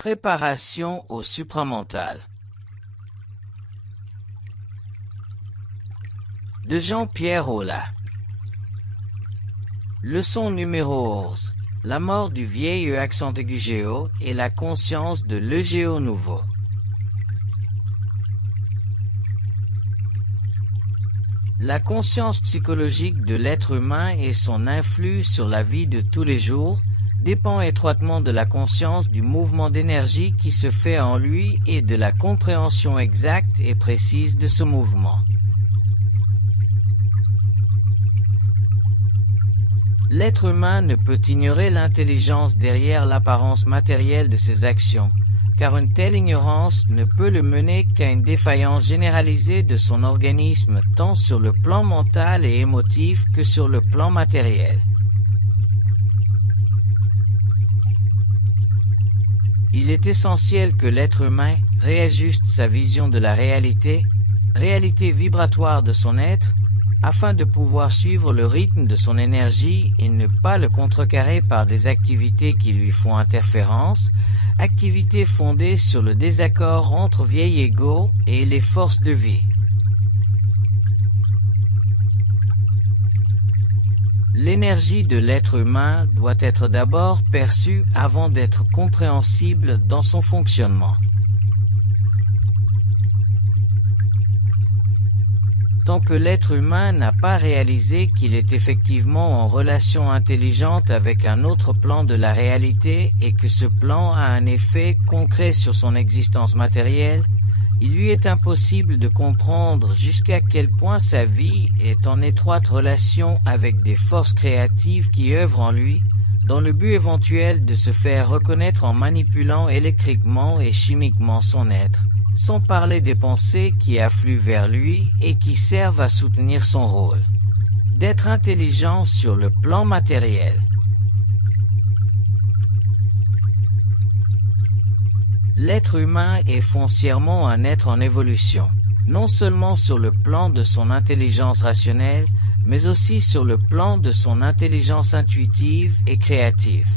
Préparation au supramental. De Jean-Pierre Aulas. Leçon numéro 11. La mort du vieil E accent aigu géo et la conscience de l'E-géo nouveau. La conscience psychologique de l'être humain et son influx sur la vie de tous les jours dépend étroitement de la conscience du mouvement d'énergie qui se fait en lui et de la compréhension exacte et précise de ce mouvement. L'être humain ne peut ignorer l'intelligence derrière l'apparence matérielle de ses actions, car une telle ignorance ne peut le mener qu'à une défaillance généralisée de son organisme tant sur le plan mental et émotif que sur le plan matériel. Il est essentiel que l'être humain réajuste sa vision de la réalité vibratoire de son être, afin de pouvoir suivre le rythme de son énergie et ne pas le contrecarrer par des activités qui lui font interférence, activités fondées sur le désaccord entre vieil ego et les forces de vie. L'énergie de l'être humain doit être d'abord perçue avant d'être compréhensible dans son fonctionnement. Tant que l'être humain n'a pas réalisé qu'il est effectivement en relation intelligente avec un autre plan de la réalité et que ce plan a un effet concret sur son existence matérielle, il lui est impossible de comprendre jusqu'à quel point sa vie est en étroite relation avec des forces créatives qui œuvrent en lui, dans le but éventuel de se faire reconnaître en manipulant électriquement et chimiquement son être, sans parler des pensées qui affluent vers lui et qui servent à soutenir son rôle d'être intelligent sur le plan matériel. L'être humain est foncièrement un être en évolution, non seulement sur le plan de son intelligence rationnelle, mais aussi sur le plan de son intelligence intuitive et créative.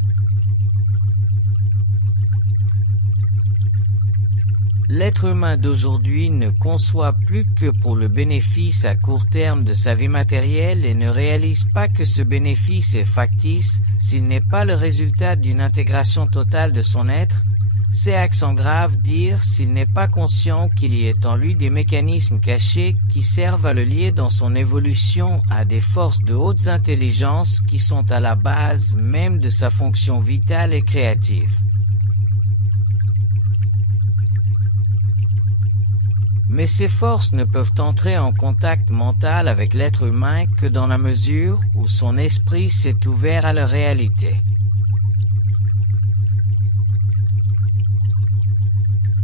L'être humain d'aujourd'hui ne conçoit plus que pour le bénéfice à court terme de sa vie matérielle et ne réalise pas que ce bénéfice est factice s'il n'est pas le résultat d'une intégration totale de son être. C'est accent grave dire s'il n'est pas conscient qu'il y ait en lui des mécanismes cachés qui servent à le lier dans son évolution à des forces de hautes intelligences qui sont à la base même de sa fonction vitale et créative. Mais ces forces ne peuvent entrer en contact mental avec l'être humain que dans la mesure où son esprit s'est ouvert à leur réalité.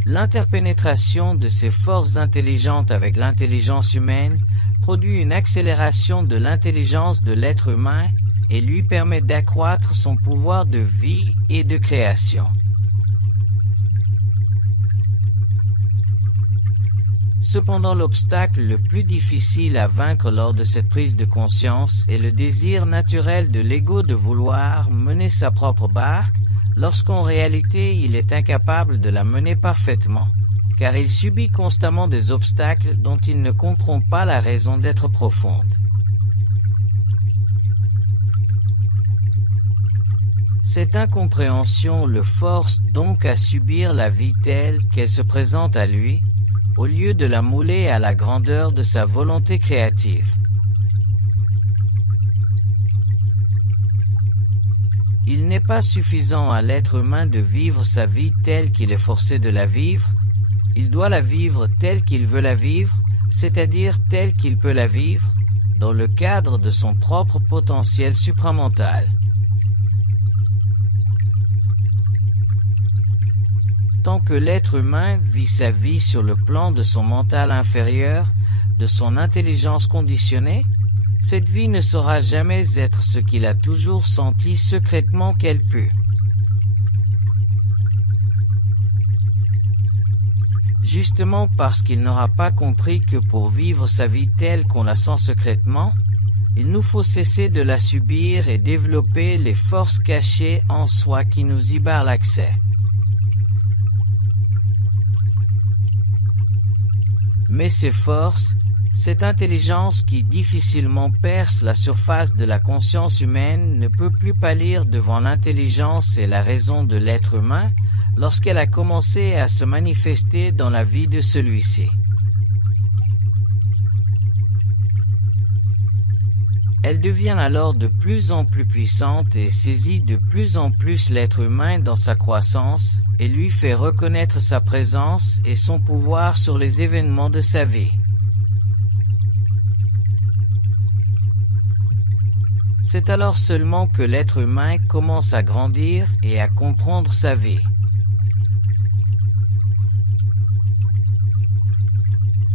L'interpénétration de ces forces intelligentes avec l'intelligence humaine produit une accélération de l'intelligence de l'être humain et lui permet d'accroître son pouvoir de vie et de création. Cependant, l'obstacle le plus difficile à vaincre lors de cette prise de conscience est le désir naturel de l'ego de vouloir mener sa propre barque, lorsqu'en réalité il est incapable de la mener parfaitement, car il subit constamment des obstacles dont il ne comprend pas la raison d'être profonde. Cette incompréhension le force donc à subir la vie telle qu'elle se présente à lui, au lieu de la mouler à la grandeur de sa volonté créative. Il n'est pas suffisant à l'être humain de vivre sa vie telle qu'il est forcé de la vivre, il doit la vivre telle qu'il veut la vivre, c'est-à-dire telle qu'il peut la vivre, dans le cadre de son propre potentiel supramental. Tant que l'être humain vit sa vie sur le plan de son mental inférieur, de son intelligence conditionnée, cette vie ne saura jamais être ce qu'il a toujours senti secrètement qu'elle peut. Justement parce qu'il n'aura pas compris que pour vivre sa vie telle qu'on la sent secrètement, il nous faut cesser de la subir et développer les forces cachées en soi qui nous y barrent l'accès. Mais ces forces, cette intelligence qui difficilement perce la surface de la conscience humaine ne peut plus pâlir devant l'intelligence et la raison de l'être humain lorsqu'elle a commencé à se manifester dans la vie de celui-ci. Elle devient alors de plus en plus puissante et saisit de plus en plus l'être humain dans sa croissance et lui fait reconnaître sa présence et son pouvoir sur les événements de sa vie. C'est alors seulement que l'être humain commence à grandir et à comprendre sa vie.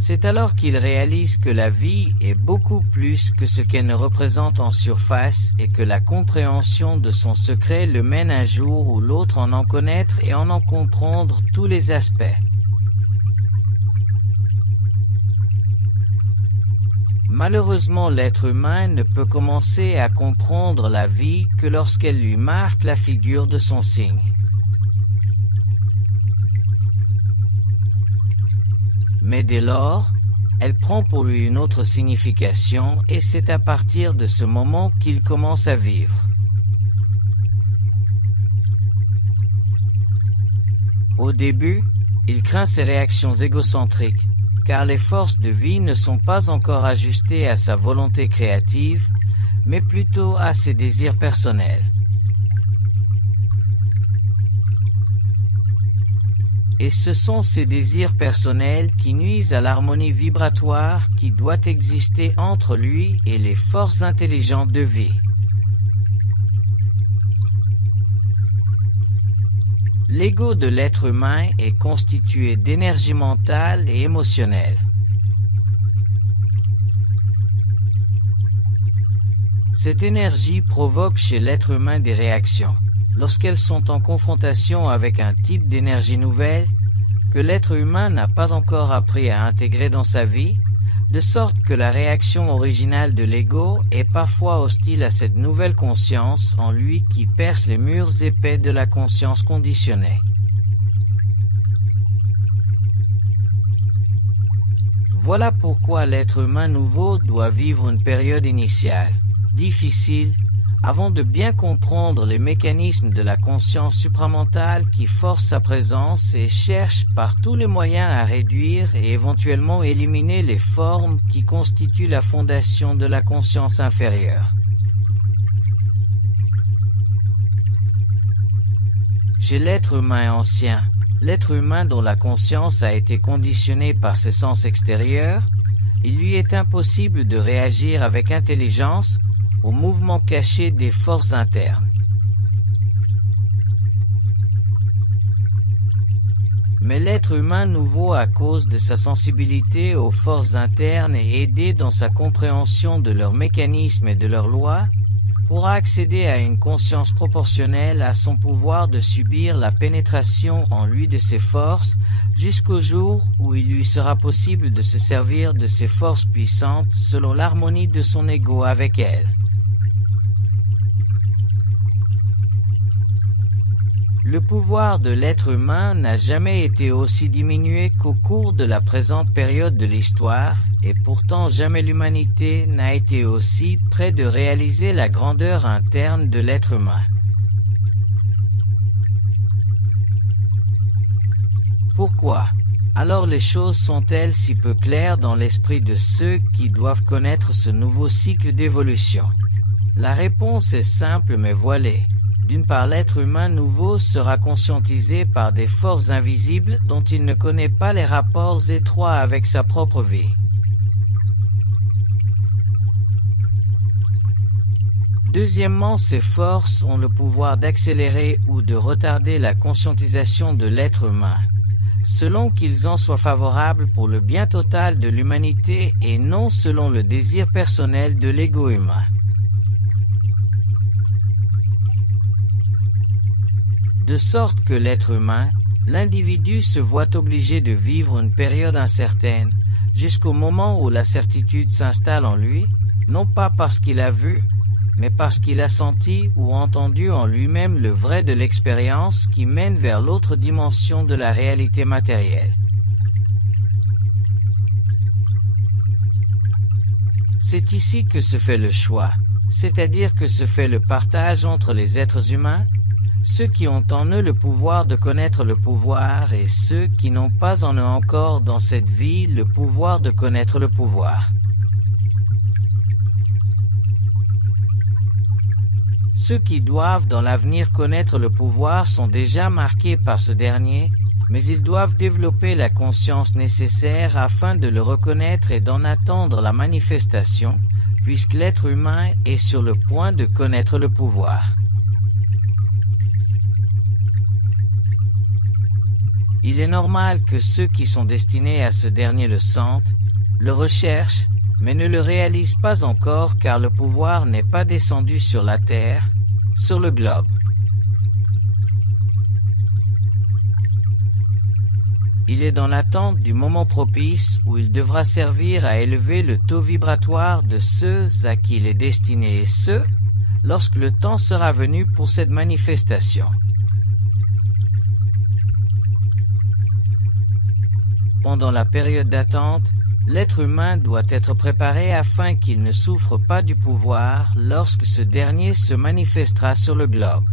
C'est alors qu'il réalise que la vie est beaucoup plus que ce qu'elle ne représente en surface et que la compréhension de son secret le mène un jour ou l'autre en connaître et en comprendre tous les aspects. Malheureusement, l'être humain ne peut commencer à comprendre la vie que lorsqu'elle lui marque la figure de son signe. Mais dès lors, elle prend pour lui une autre signification et c'est à partir de ce moment qu'il commence à vivre. Au début, il craint ses réactions égocentriques, car les forces de vie ne sont pas encore ajustées à sa volonté créative, mais plutôt à ses désirs personnels. Et ce sont ces désirs personnels qui nuisent à l'harmonie vibratoire qui doit exister entre lui et les forces intelligentes de vie. L'ego de l'être humain est constitué d'énergie mentale et émotionnelle. Cette énergie provoque chez l'être humain des réactions, lorsqu'elles sont en confrontation avec un type d'énergie nouvelle que l'être humain n'a pas encore appris à intégrer dans sa vie, de sorte que la réaction originale de l'ego est parfois hostile à cette nouvelle conscience en lui qui perce les murs épais de la conscience conditionnée. Voilà pourquoi l'être humain nouveau doit vivre une période initiale, difficile, avant de bien comprendre les mécanismes de la conscience supramentale qui force sa présence et cherche par tous les moyens à réduire et éventuellement éliminer les formes qui constituent la fondation de la conscience inférieure. Chez l'être humain ancien, l'être humain dont la conscience a été conditionnée par ses sens extérieurs, il lui est impossible de réagir avec intelligence au mouvement caché des forces internes. Mais l'être humain nouveau, à cause de sa sensibilité aux forces internes et aidé dans sa compréhension de leurs mécanismes et de leurs lois, pourra accéder à une conscience proportionnelle à son pouvoir de subir la pénétration en lui de ces forces jusqu'au jour où il lui sera possible de se servir de ces forces puissantes selon l'harmonie de son ego avec elles. Le pouvoir de l'être humain n'a jamais été aussi diminué qu'au cours de la présente période de l'histoire, et pourtant jamais l'humanité n'a été aussi près de réaliser la grandeur interne de l'être humain. Pourquoi alors les choses sont-elles si peu claires dans l'esprit de ceux qui doivent connaître ce nouveau cycle d'évolution? La réponse est simple mais voilée. D'une part, l'être humain nouveau sera conscientisé par des forces invisibles dont il ne connaît pas les rapports étroits avec sa propre vie. Deuxièmement, ces forces ont le pouvoir d'accélérer ou de retarder la conscientisation de l'être humain, selon qu'ils en soient favorables pour le bien total de l'humanité et non selon le désir personnel de l'ego humain. De sorte que l'être humain, l'individu se voit obligé de vivre une période incertaine, jusqu'au moment où la certitude s'installe en lui, non pas parce qu'il a vu, mais parce qu'il a senti ou entendu en lui-même le vrai de l'expérience qui mène vers l'autre dimension de la réalité matérielle. C'est ici que se fait le choix, c'est-à-dire que se fait le partage entre les êtres humains, ceux qui ont en eux le pouvoir de connaître le pouvoir et ceux qui n'ont pas en eux encore dans cette vie le pouvoir de connaître le pouvoir. Ceux qui doivent dans l'avenir connaître le pouvoir sont déjà marqués par ce dernier, mais ils doivent développer la conscience nécessaire afin de le reconnaître et d'en attendre la manifestation, puisque l'être humain est sur le point de connaître le pouvoir. Il est normal que ceux qui sont destinés à ce dernier le sentent, le recherchent, mais ne le réalisent pas encore car le pouvoir n'est pas descendu sur la terre, sur le globe. Il est dans l'attente du moment propice où il devra servir à élever le taux vibratoire de ceux à qui il est destiné et ce, lorsque le temps sera venu pour cette manifestation. Pendant la période d'attente, l'être humain doit être préparé afin qu'il ne souffre pas du pouvoir lorsque ce dernier se manifestera sur le globe.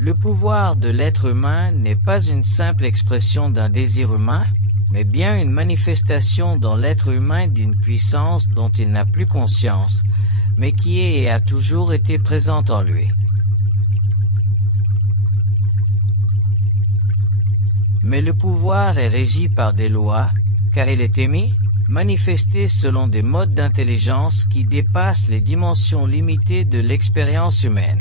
Le pouvoir de l'être humain n'est pas une simple expression d'un désir humain, mais bien une manifestation dans l'être humain d'une puissance dont il n'a plus conscience, mais qui est et a toujours été présente en lui. Mais le pouvoir est régi par des lois, car il est émis, manifesté selon des modes d'intelligence qui dépassent les dimensions limitées de l'expérience humaine.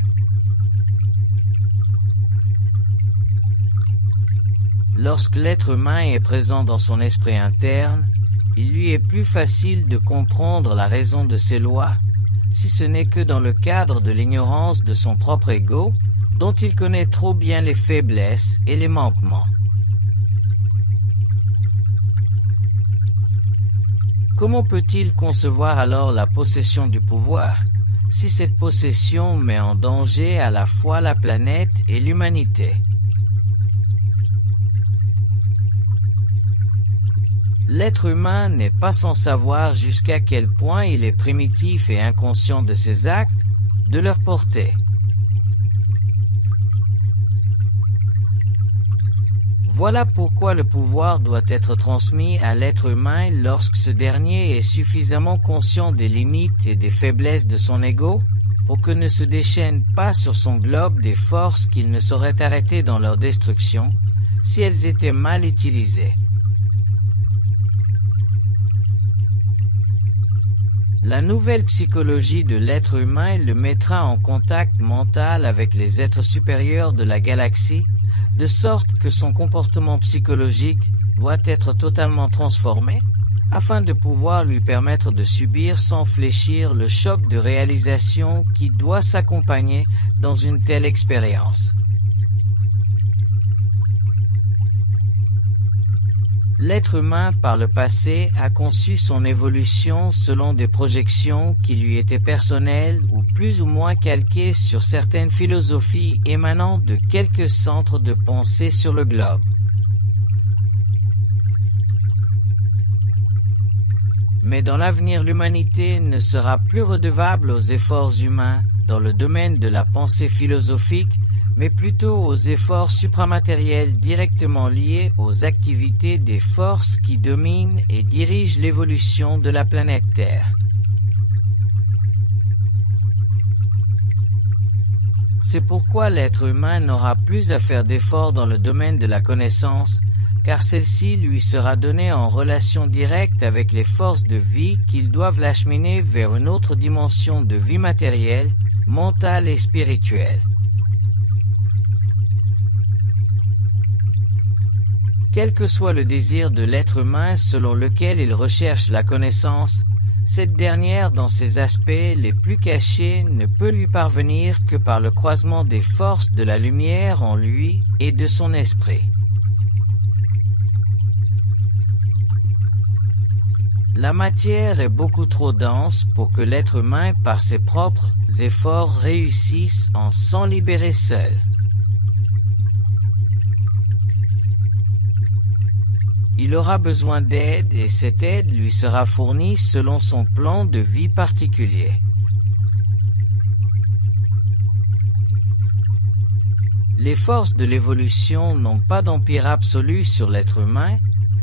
Lorsque l'être humain est présent dans son esprit interne, il lui est plus facile de comprendre la raison de ces lois, si ce n'est que dans le cadre de l'ignorance de son propre ego, dont il connaît trop bien les faiblesses et les manquements. Comment peut-il concevoir alors la possession du pouvoir, si cette possession met en danger à la fois la planète et l'humanité? L'être humain n'est pas sans savoir jusqu'à quel point il est primitif et inconscient de ses actes, de leur portée. Voilà pourquoi le pouvoir doit être transmis à l'être humain lorsque ce dernier est suffisamment conscient des limites et des faiblesses de son ego, pour que ne se déchaînent pas sur son globe des forces qu'il ne saurait arrêter dans leur destruction, si elles étaient mal utilisées. La nouvelle psychologie de l'être humain le mettra en contact mental avec les êtres supérieurs de la galaxie, de sorte que son comportement psychologique doit être totalement transformé, afin de pouvoir lui permettre de subir sans fléchir le choc de réalisation qui doit s'accompagner dans une telle expérience. L'être humain, par le passé, a conçu son évolution selon des projections qui lui étaient personnelles ou plus ou moins calquées sur certaines philosophies émanant de quelques centres de pensée sur le globe. Mais dans l'avenir, l'humanité ne sera plus redevable aux efforts humains dans le domaine de la pensée philosophique, mais plutôt aux efforts supramatériels directement liés aux activités des forces qui dominent et dirigent l'évolution de la planète Terre. C'est pourquoi l'être humain n'aura plus à faire d'efforts dans le domaine de la connaissance, car celle-ci lui sera donnée en relation directe avec les forces de vie qu'ils doivent l'acheminer vers une autre dimension de vie matérielle, mentale et spirituelle. Quel que soit le désir de l'être humain selon lequel il recherche la connaissance, cette dernière dans ses aspects les plus cachés ne peut lui parvenir que par le croisement des forces de la lumière en lui et de son esprit. La matière est beaucoup trop dense pour que l'être humain, par ses propres efforts, réussisse en s'en libérer seul. Il aura besoin d'aide et cette aide lui sera fournie selon son plan de vie particulier. Les forces de l'évolution n'ont pas d'empire absolu sur l'être humain,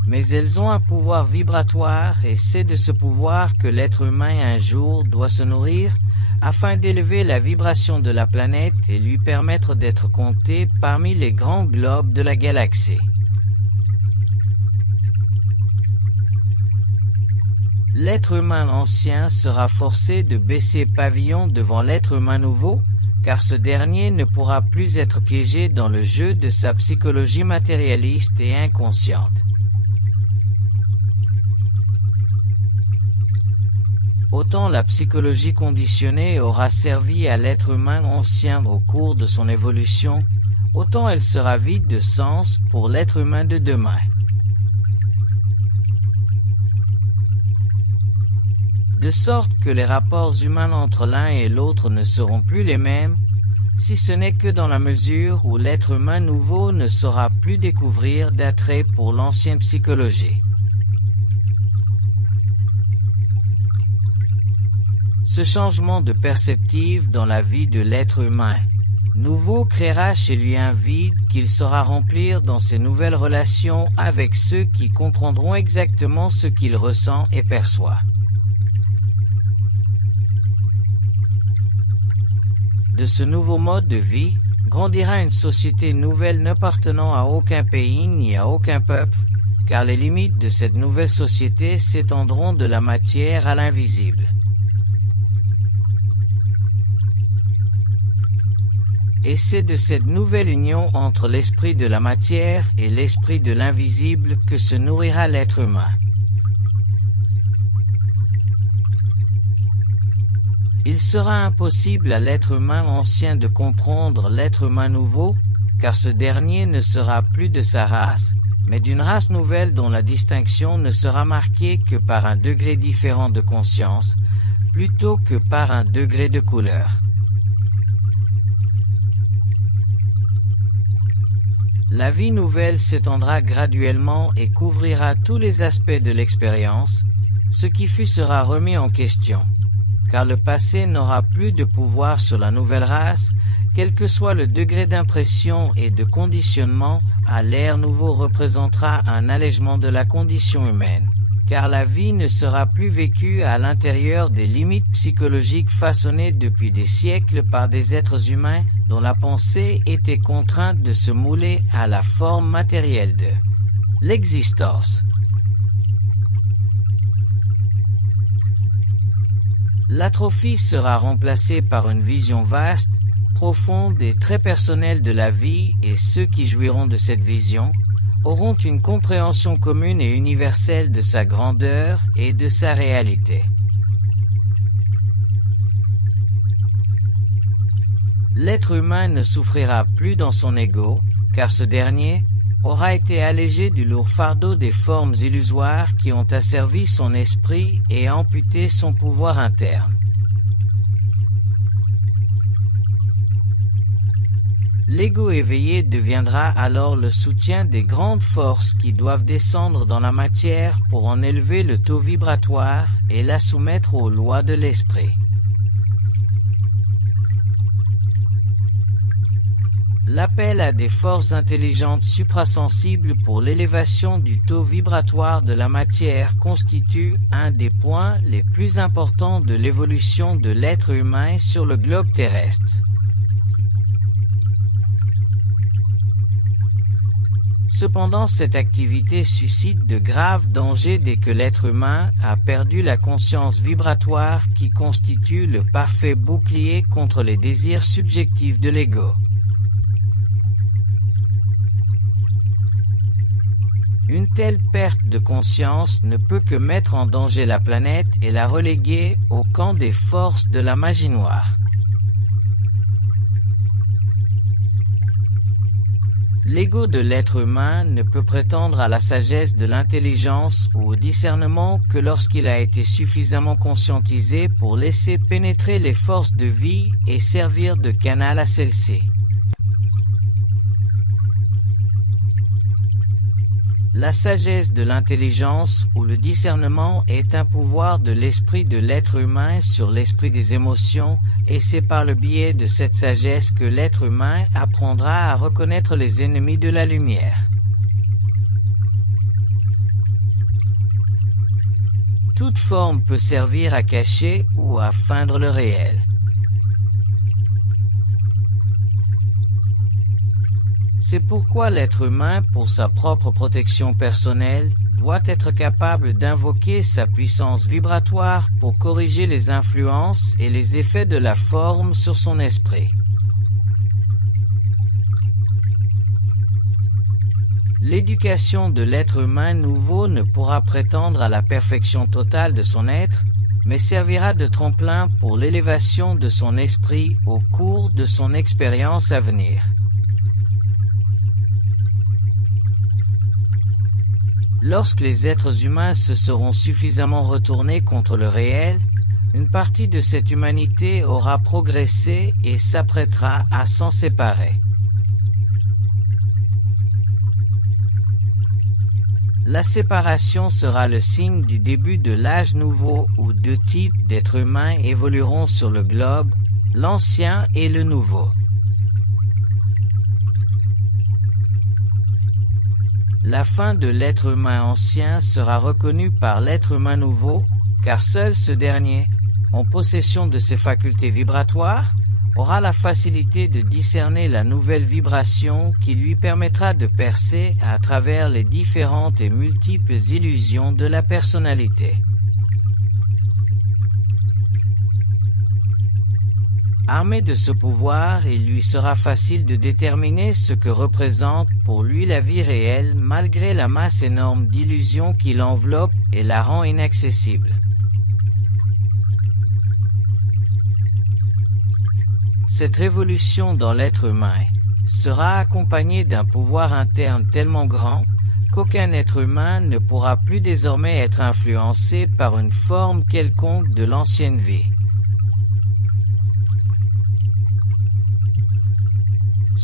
mais elles ont un pouvoir vibratoire et c'est de ce pouvoir que l'être humain un jour doit se nourrir afin d'élever la vibration de la planète et lui permettre d'être compté parmi les grands globes de la galaxie. L'être humain ancien sera forcé de baisser pavillon devant l'être humain nouveau, car ce dernier ne pourra plus être piégé dans le jeu de sa psychologie matérialiste et inconsciente. Autant la psychologie conditionnée aura servi à l'être humain ancien au cours de son évolution, autant elle sera vide de sens pour l'être humain de demain. De sorte que les rapports humains entre l'un et l'autre ne seront plus les mêmes, si ce n'est que dans la mesure où l'être humain nouveau ne saura plus découvrir d'attrait pour l'ancienne psychologie. Ce changement de perspective dans la vie de l'être humain nouveau créera chez lui un vide qu'il saura remplir dans ses nouvelles relations avec ceux qui comprendront exactement ce qu'il ressent et perçoit. De ce nouveau mode de vie, grandira une société nouvelle n'appartenant à aucun pays ni à aucun peuple, car les limites de cette nouvelle société s'étendront de la matière à l'invisible. Et c'est de cette nouvelle union entre l'esprit de la matière et l'esprit de l'invisible que se nourrira l'être humain. Il sera impossible à l'être humain ancien de comprendre l'être humain nouveau, car ce dernier ne sera plus de sa race, mais d'une race nouvelle dont la distinction ne sera marquée que par un degré différent de conscience, plutôt que par un degré de couleur. La vie nouvelle s'étendra graduellement et couvrira tous les aspects de l'expérience, ce qui fut sera remis en question. Car le passé n'aura plus de pouvoir sur la nouvelle race, quel que soit le degré d'impression et de conditionnement, à l'ère nouveau représentera un allègement de la condition humaine, car la vie ne sera plus vécue à l'intérieur des limites psychologiques façonnées depuis des siècles par des êtres humains dont la pensée était contrainte de se mouler à la forme matérielle de l'existence. L'atrophie sera remplacée par une vision vaste, profonde et très personnelle de la vie et ceux qui jouiront de cette vision auront une compréhension commune et universelle de sa grandeur et de sa réalité. L'être humain ne souffrira plus dans son ego, car ce dernier aura été allégé du lourd fardeau des formes illusoires qui ont asservi son esprit et amputé son pouvoir interne. L'ego éveillé deviendra alors le soutien des grandes forces qui doivent descendre dans la matière pour en élever le taux vibratoire et la soumettre aux lois de l'esprit. L'appel à des forces intelligentes suprasensibles pour l'élévation du taux vibratoire de la matière constitue un des points les plus importants de l'évolution de l'être humain sur le globe terrestre. Cependant, cette activité suscite de graves dangers dès que l'être humain a perdu la conscience vibratoire qui constitue le parfait bouclier contre les désirs subjectifs de l'ego. Une telle perte de conscience ne peut que mettre en danger la planète et la reléguer au camp des forces de la magie noire. L'ego de l'être humain ne peut prétendre à la sagesse de l'intelligence ou au discernement que lorsqu'il a été suffisamment conscientisé pour laisser pénétrer les forces de vie et servir de canal à celles-ci. La sagesse de l'intelligence ou le discernement est un pouvoir de l'esprit de l'être humain sur l'esprit des émotions, et c'est par le biais de cette sagesse que l'être humain apprendra à reconnaître les ennemis de la lumière. Toute forme peut servir à cacher ou à feindre le réel. C'est pourquoi l'être humain, pour sa propre protection personnelle, doit être capable d'invoquer sa puissance vibratoire pour corriger les influences et les effets de la forme sur son esprit. L'éducation de l'être humain nouveau ne pourra prétendre à la perfection totale de son être, mais servira de tremplin pour l'élévation de son esprit au cours de son expérience à venir. Lorsque les êtres humains se seront suffisamment retournés contre le réel, une partie de cette humanité aura progressé et s'apprêtera à s'en séparer. La séparation sera le signe du début de l'âge nouveau où deux types d'êtres humains évolueront sur le globe, l'ancien et le nouveau. La fin de l'être humain ancien sera reconnue par l'être humain nouveau, car seul ce dernier, en possession de ses facultés vibratoires, aura la facilité de discerner la nouvelle vibration qui lui permettra de percer à travers les différentes et multiples illusions de la personnalité. Armé de ce pouvoir, il lui sera facile de déterminer ce que représente pour lui la vie réelle malgré la masse énorme d'illusions qui l'enveloppe et la rend inaccessible. Cette révolution dans l'être humain sera accompagnée d'un pouvoir interne tellement grand qu'aucun être humain ne pourra plus désormais être influencé par une forme quelconque de l'ancienne vie.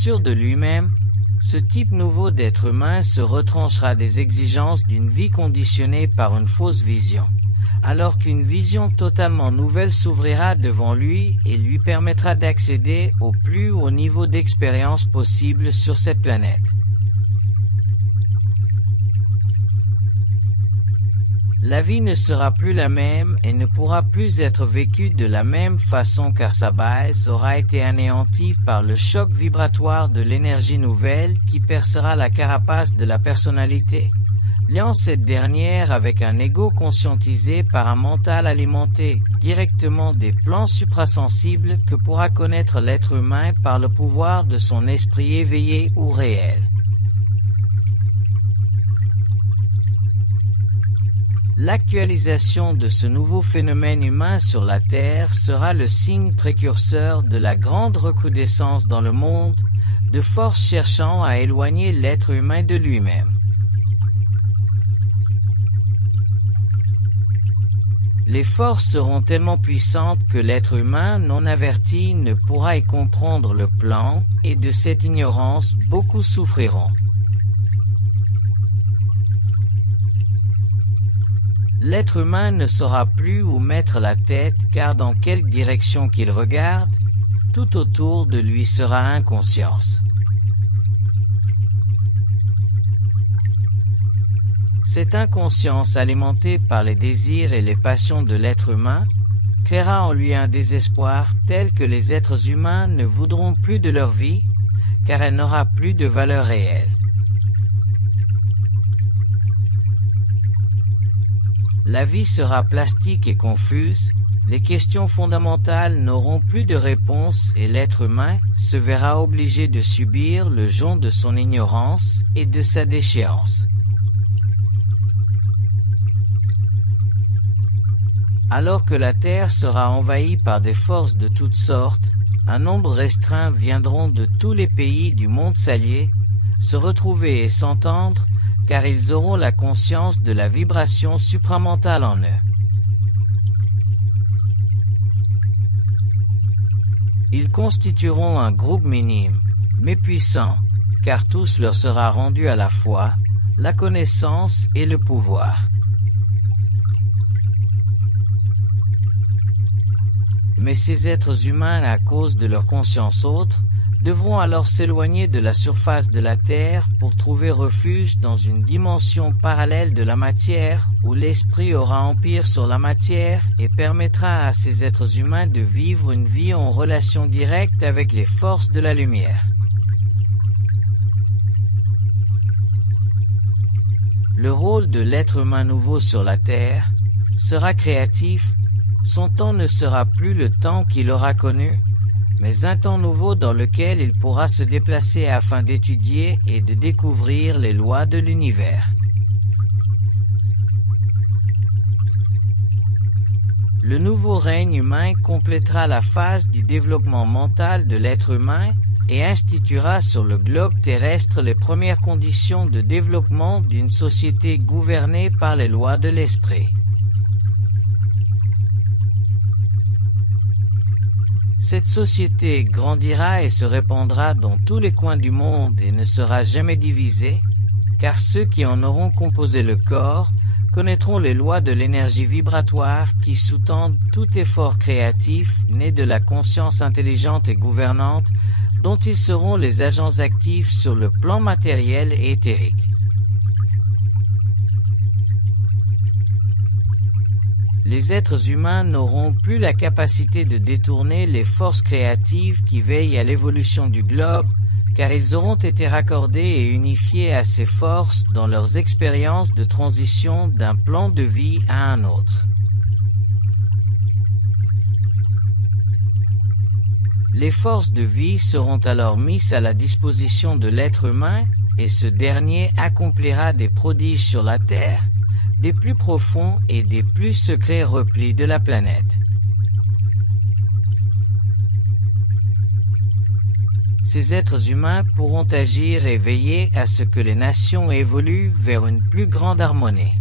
Sûr de lui-même, ce type nouveau d'être humain se retranchera des exigences d'une vie conditionnée par une fausse vision, alors qu'une vision totalement nouvelle s'ouvrira devant lui et lui permettra d'accéder au plus haut niveau d'expérience possible sur cette planète. La vie ne sera plus la même et ne pourra plus être vécue de la même façon car sa base aura été anéantie par le choc vibratoire de l'énergie nouvelle qui percera la carapace de la personnalité, liant cette dernière avec un ego conscientisé par un mental alimenté directement des plans suprasensibles que pourra connaître l'être humain par le pouvoir de son esprit éveillé ou réel. L'actualisation de ce nouveau phénomène humain sur la Terre sera le signe précurseur de la grande recrudescence dans le monde, de forces cherchant à éloigner l'être humain de lui-même. Les forces seront tellement puissantes que l'être humain non averti ne pourra y comprendre le plan, et de cette ignorance beaucoup souffriront. L'être humain ne saura plus où mettre la tête car dans quelque direction qu'il regarde, tout autour de lui sera inconscience. Cette inconscience alimentée par les désirs et les passions de l'être humain créera en lui un désespoir tel que les êtres humains ne voudront plus de leur vie car elle n'aura plus de valeur réelle. La vie sera plastique et confuse, les questions fondamentales n'auront plus de réponse et l'être humain se verra obligé de subir le jonc de son ignorance et de sa déchéance. Alors que la Terre sera envahie par des forces de toutes sortes, un nombre restreint viendront de tous les pays du monde s'allier, se retrouver et s'entendre, car ils auront la conscience de la vibration supramentale en eux. Ils constitueront un groupe minime, mais puissant, car tous leur sera rendu à la fois la connaissance et le pouvoir. Mais ces êtres humains, à cause de leur conscience autre, devront alors s'éloigner de la surface de la Terre pour trouver refuge dans une dimension parallèle de la matière où l'esprit aura empire sur la matière et permettra à ces êtres humains de vivre une vie en relation directe avec les forces de la lumière. Le rôle de l'être humain nouveau sur la Terre sera créatif. Son temps ne sera plus le temps qu'il aura connu, mais un temps nouveau dans lequel il pourra se déplacer afin d'étudier et de découvrir les lois de l'univers. Le nouveau règne humain complétera la phase du développement mental de l'être humain et instituera sur le globe terrestre les premières conditions de développement d'une société gouvernée par les lois de l'esprit. Cette société grandira et se répandra dans tous les coins du monde et ne sera jamais divisée, car ceux qui en auront composé le corps connaîtront les lois de l'énergie vibratoire qui sous-tendent tout effort créatif né de la conscience intelligente et gouvernante dont ils seront les agents actifs sur le plan matériel et éthérique. Les êtres humains n'auront plus la capacité de détourner les forces créatives qui veillent à l'évolution du globe, car ils auront été raccordés et unifiés à ces forces dans leurs expériences de transition d'un plan de vie à un autre. Les forces de vie seront alors mises à la disposition de l'être humain et ce dernier accomplira des prodiges sur la Terre, des plus profonds et des plus secrets replis de la planète. Ces êtres humains pourront agir et veiller à ce que les nations évoluent vers une plus grande harmonie.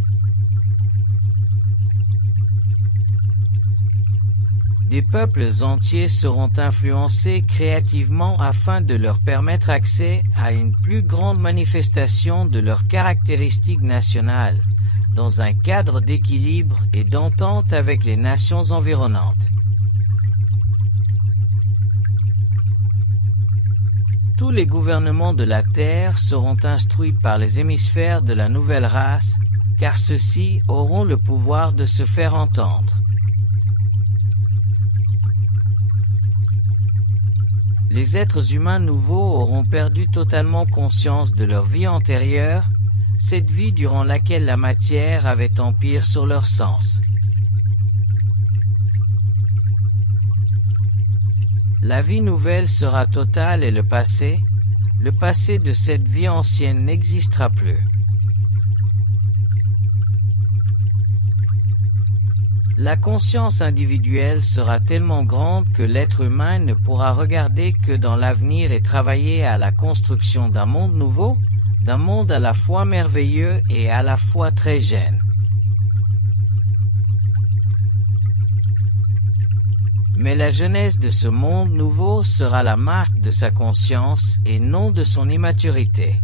Des peuples entiers seront influencés créativement afin de leur permettre accès à une plus grande manifestation de leurs caractéristiques nationales, dans un cadre d'équilibre et d'entente avec les nations environnantes. Tous les gouvernements de la Terre seront instruits par les hémisphères de la nouvelle race, car ceux-ci auront le pouvoir de se faire entendre. Les êtres humains nouveaux auront perdu totalement conscience de leur vie antérieure, cette vie durant laquelle la matière avait empire sur leurs sens. La vie nouvelle sera totale et le passé de cette vie ancienne n'existera plus. La conscience individuelle sera tellement grande que l'être humain ne pourra regarder que dans l'avenir et travailler à la construction d'un monde nouveau, d'un monde à la fois merveilleux et à la fois très jeune. Mais la jeunesse de ce monde nouveau sera la marque de sa conscience et non de son immaturité.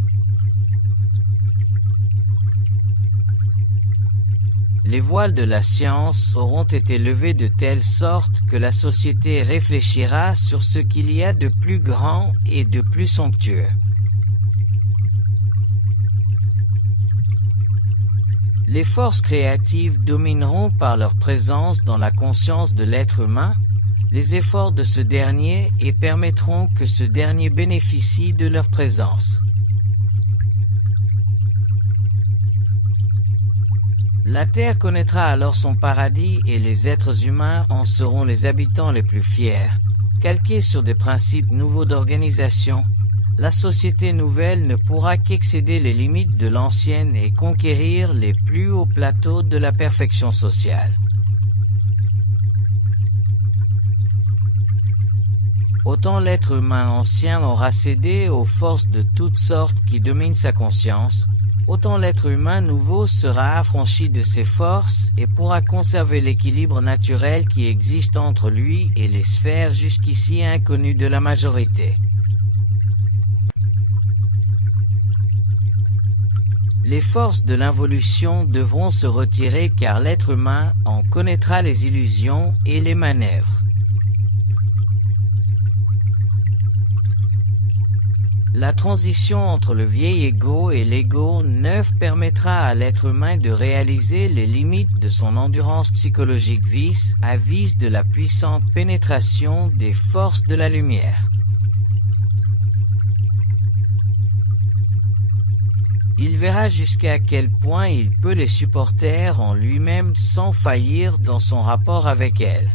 Les voiles de la science auront été levés de telle sorte que la société réfléchira sur ce qu'il y a de plus grand et de plus somptueux. Les forces créatives domineront par leur présence dans la conscience de l'être humain les efforts de ce dernier et permettront que ce dernier bénéficie de leur présence. La Terre connaîtra alors son paradis et les êtres humains en seront les habitants les plus fiers. Calqués sur des principes nouveaux d'organisation, la société nouvelle ne pourra qu'excéder les limites de l'ancienne et conquérir les plus hauts plateaux de la perfection sociale. autant l'être humain ancien aura cédé aux forces de toutes sortes qui dominent sa conscience, autant l'être humain nouveau sera affranchi de ces forces et pourra conserver l'équilibre naturel qui existe entre lui et les sphères jusqu'ici inconnues de la majorité. Les forces de l'involution devront se retirer car l'être humain en connaîtra les illusions et les manœuvres. La transition entre le vieil ego et l'ego neuf permettra à l'être humain de réaliser les limites de son endurance psychologique vis à vis de la puissante pénétration des forces de la lumière. Il verra jusqu'à quel point il peut les supporter en lui-même sans faillir dans son rapport avec elles.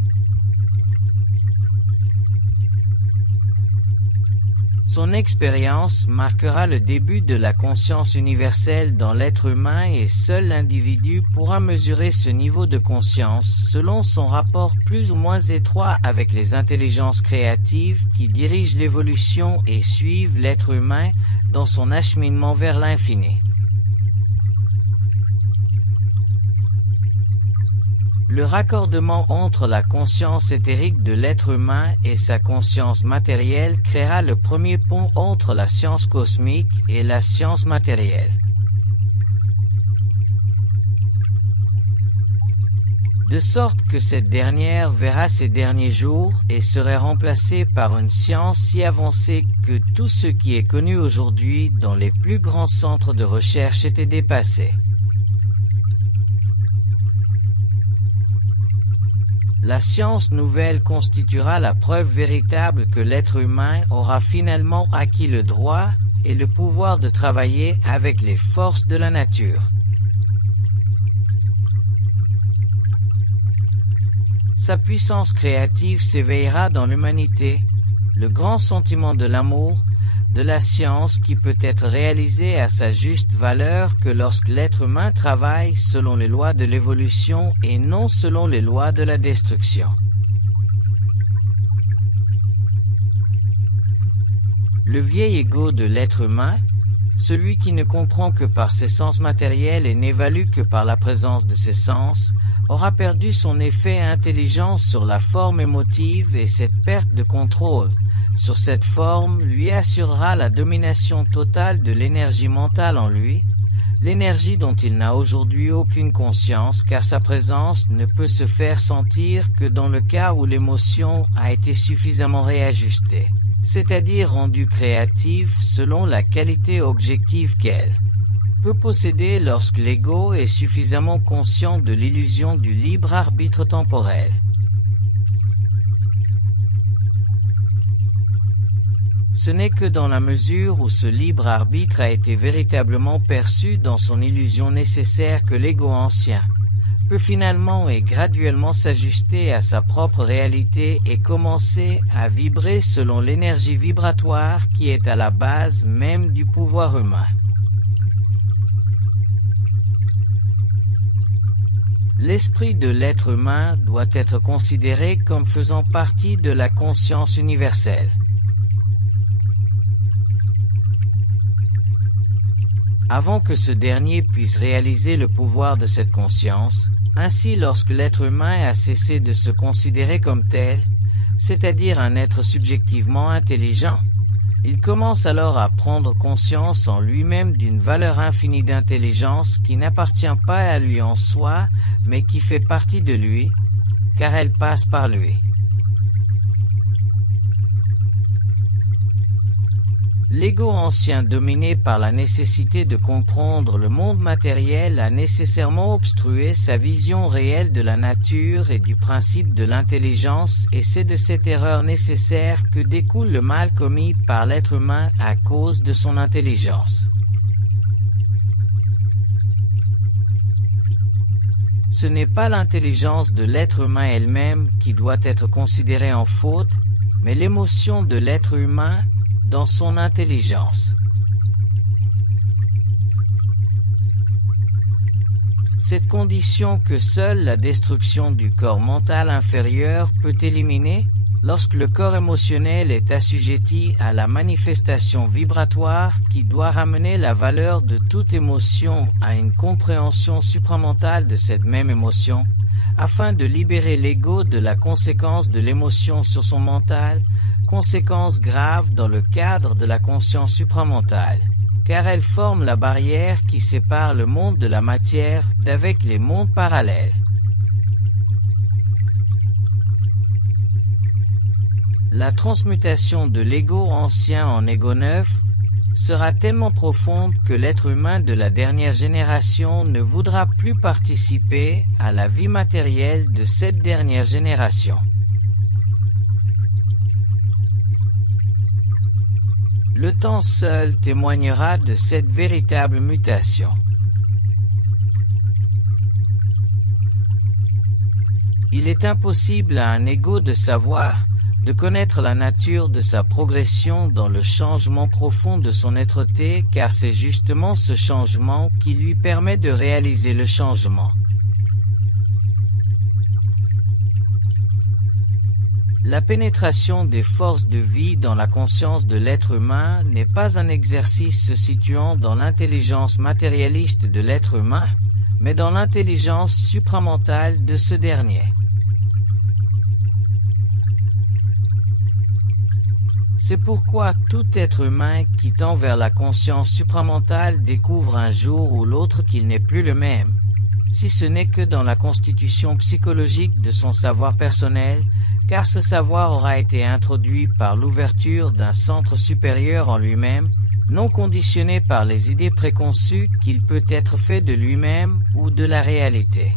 Son expérience marquera le début de la conscience universelle dans l'être humain et seul l'individu pourra mesurer ce niveau de conscience selon son rapport plus ou moins étroit avec les intelligences créatives qui dirigent l'évolution et suivent l'être humain dans son acheminement vers l'infini. Le raccordement entre la conscience éthérique de l'être humain et sa conscience matérielle créera le premier pont entre la science cosmique et la science matérielle. De sorte que cette dernière verra ses derniers jours et serait remplacée par une science si avancée que tout ce qui est connu aujourd'hui dans les plus grands centres de recherche était dépassé. La science nouvelle constituera la preuve véritable que l'être humain aura finalement acquis le droit et le pouvoir de travailler avec les forces de la nature. Sa puissance créative s'éveillera dans l'humanité, le grand sentiment de l'amour, de la science qui peut être réalisé à sa juste valeur que lorsque l'être humain travaille selon les lois de l'évolution et non selon les lois de la destruction. Le vieil ego de l'être humain, celui qui ne comprend que par ses sens matériels et n'évalue que par la présence de ses sens, aura perdu son effet intelligence sur la forme émotive et cette perte de contrôle sur cette forme lui assurera la domination totale de l'énergie mentale en lui, l'énergie dont il n'a aujourd'hui aucune conscience car sa présence ne peut se faire sentir que dans le cas où l'émotion a été suffisamment réajustée, c'est-à-dire rendue créative selon la qualité objective qu'elle peut posséder lorsque l'ego est suffisamment conscient de l'illusion du libre arbitre temporel. Ce n'est que dans la mesure où ce libre arbitre a été véritablement perçu dans son illusion nécessaire que l'ego ancien peut finalement et graduellement s'ajuster à sa propre réalité et commencer à vibrer selon l'énergie vibratoire qui est à la base même du pouvoir humain. L'esprit de l'être humain doit être considéré comme faisant partie de la conscience universelle. Avant que ce dernier puisse réaliser le pouvoir de cette conscience, ainsi lorsque l'être humain a cessé de se considérer comme tel, c'est-à-dire un être subjectivement intelligent, il commence alors à prendre conscience en lui-même d'une valeur infinie d'intelligence qui n'appartient pas à lui en soi, mais qui fait partie de lui, car elle passe par lui. L'ego ancien dominé par la nécessité de comprendre le monde matériel a nécessairement obstrué sa vision réelle de la nature et du principe de l'intelligence et c'est de cette erreur nécessaire que découle le mal commis par l'être humain à cause de son intelligence. Ce n'est pas l'intelligence de l'être humain elle-même qui doit être considérée en faute, mais l'émotion de l'être humain dans son intelligence. Cette condition que seule la destruction du corps mental inférieur peut éliminer Lorsque le corps émotionnel est assujetti à la manifestation vibratoire qui doit ramener la valeur de toute émotion à une compréhension supramentale de cette même émotion, afin de libérer l'ego de la conséquence de l'émotion sur son mental, conséquence grave dans le cadre de la conscience supramentale, car elle forme la barrière qui sépare le monde de la matière d'avec les mondes parallèles. La transmutation de l'ego ancien en ego neuf sera tellement profonde que l'être humain de la dernière génération ne voudra plus participer à la vie matérielle de cette dernière génération. Le temps seul témoignera de cette véritable mutation. Il est impossible à un ego de savoir, de connaître la nature de sa progression dans le changement profond de son être-té, car c'est justement ce changement qui lui permet de réaliser le changement. La pénétration des forces de vie dans la conscience de l'être humain n'est pas un exercice se situant dans l'intelligence matérialiste de l'être humain, mais dans l'intelligence supramentale de ce dernier. C'est pourquoi tout être humain qui tend vers la conscience supramentale découvre un jour ou l'autre qu'il n'est plus le même, si ce n'est que dans la constitution psychologique de son savoir personnel, car ce savoir aura été introduit par l'ouverture d'un centre supérieur en lui-même, non conditionné par les idées préconçues qu'il peut être fait de lui-même ou de la réalité.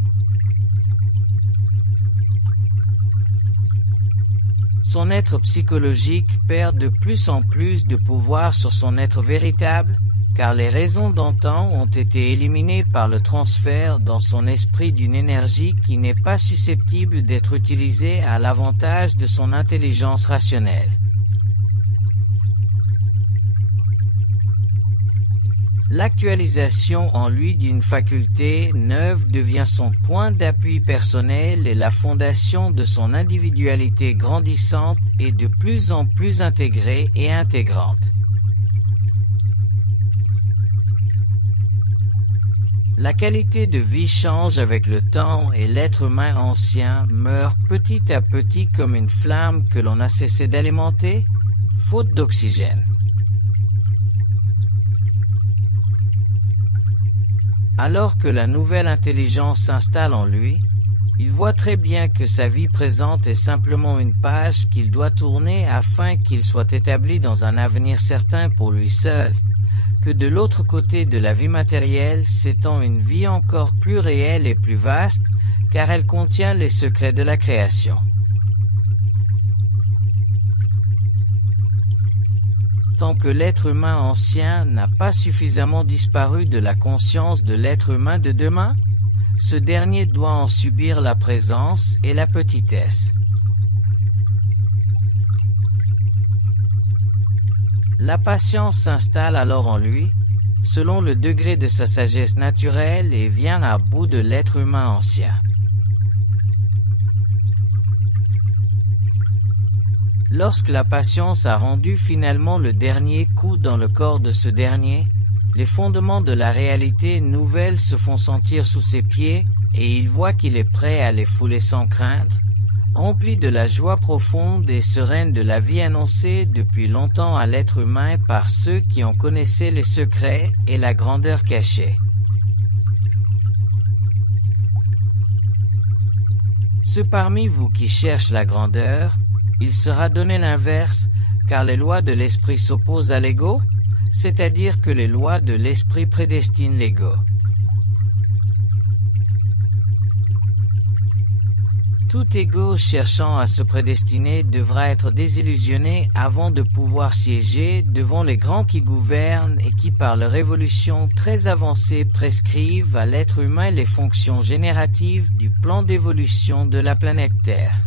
Son être psychologique perd de plus en plus de pouvoir sur son être véritable, car les raisons d'antan ont été éliminées par le transfert dans son esprit d'une énergie qui n'est pas susceptible d'être utilisée à l'avantage de son intelligence rationnelle. L'actualisation en lui d'une faculté neuve devient son point d'appui personnel et la fondation de son individualité grandissante et de plus en plus intégrée et intégrante. La qualité de vie change avec le temps et l'être humain ancien meurt petit à petit comme une flamme que l'on a cessé d'alimenter, faute d'oxygène. Alors que la nouvelle intelligence s'installe en lui, il voit très bien que sa vie présente est simplement une page qu'il doit tourner afin qu'il soit établi dans un avenir certain pour lui seul, que de l'autre côté de la vie matérielle s'étend une vie encore plus réelle et plus vaste, car elle contient les secrets de la création. Tant que l'être humain ancien n'a pas suffisamment disparu de la conscience de l'être humain de demain, ce dernier doit en subir la présence et la petitesse. La patience s'installe alors en lui, selon le degré de sa sagesse naturelle et vient à bout de l'être humain ancien. Lorsque la patience a rendu finalement le dernier coup dans le corps de ce dernier, les fondements de la réalité nouvelle se font sentir sous ses pieds et il voit qu'il est prêt à les fouler sans crainte, rempli de la joie profonde et sereine de la vie annoncée depuis longtemps à l'être humain par ceux qui en connaissaient les secrets et la grandeur cachée. Ceux parmi vous qui cherchent la grandeur, il sera donné l'inverse, car les lois de l'esprit s'opposent à l'ego, c'est-à-dire que les lois de l'esprit prédestinent l'ego. Tout ego cherchant à se prédestiner devra être désillusionné avant de pouvoir siéger devant les grands qui gouvernent et qui par leur évolution très avancée prescrivent à l'être humain les fonctions génératives du plan d'évolution de la planète Terre.